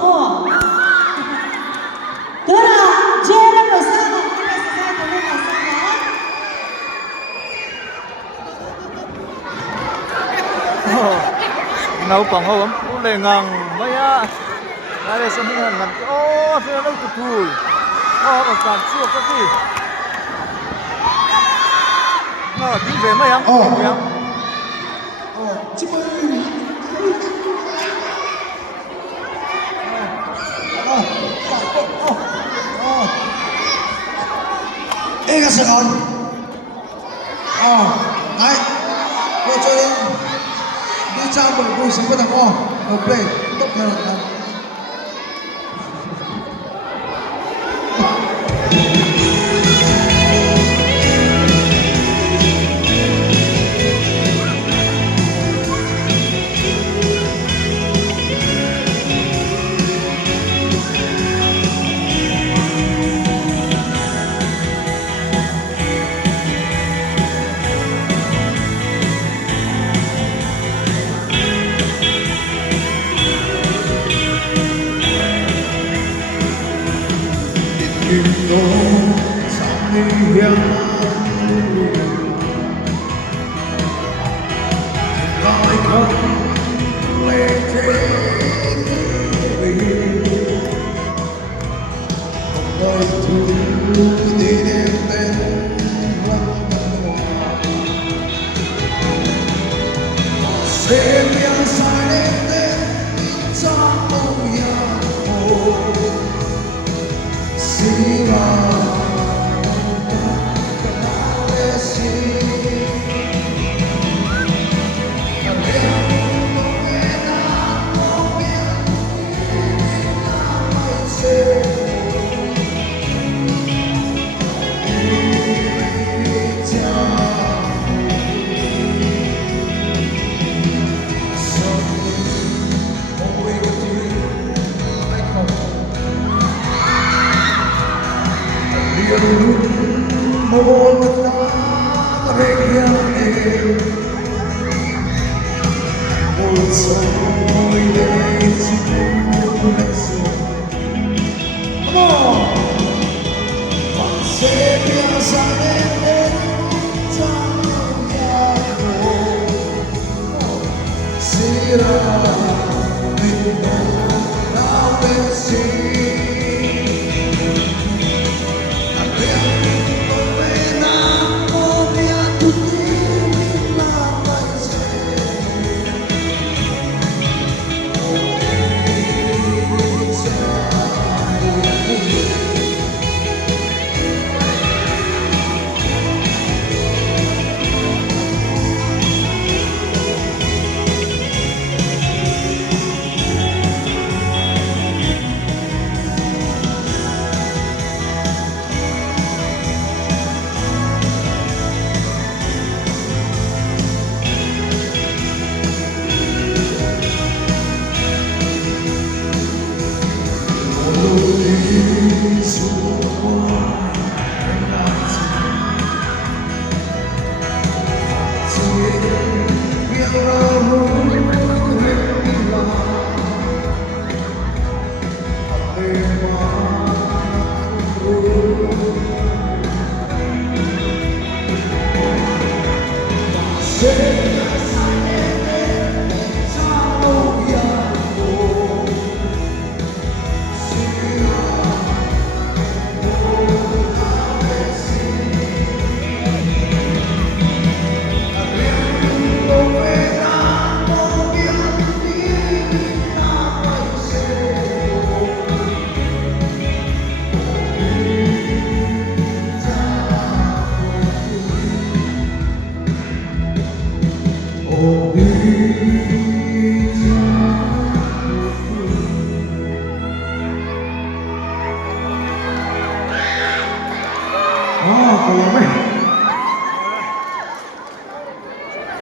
mo. Dora, Jera Rosano, para sa sato mo kasama. Nấu bằng hôm cũng ngang mấy á đây xem hình ngắn ô thế nó tụt thùi ở cản siêu cái gì tính về mấy em 지금 Ê Sài Gòn đấy cô chơi đi chào mừng vui sướng với thằng ok tốt hơn Yeah.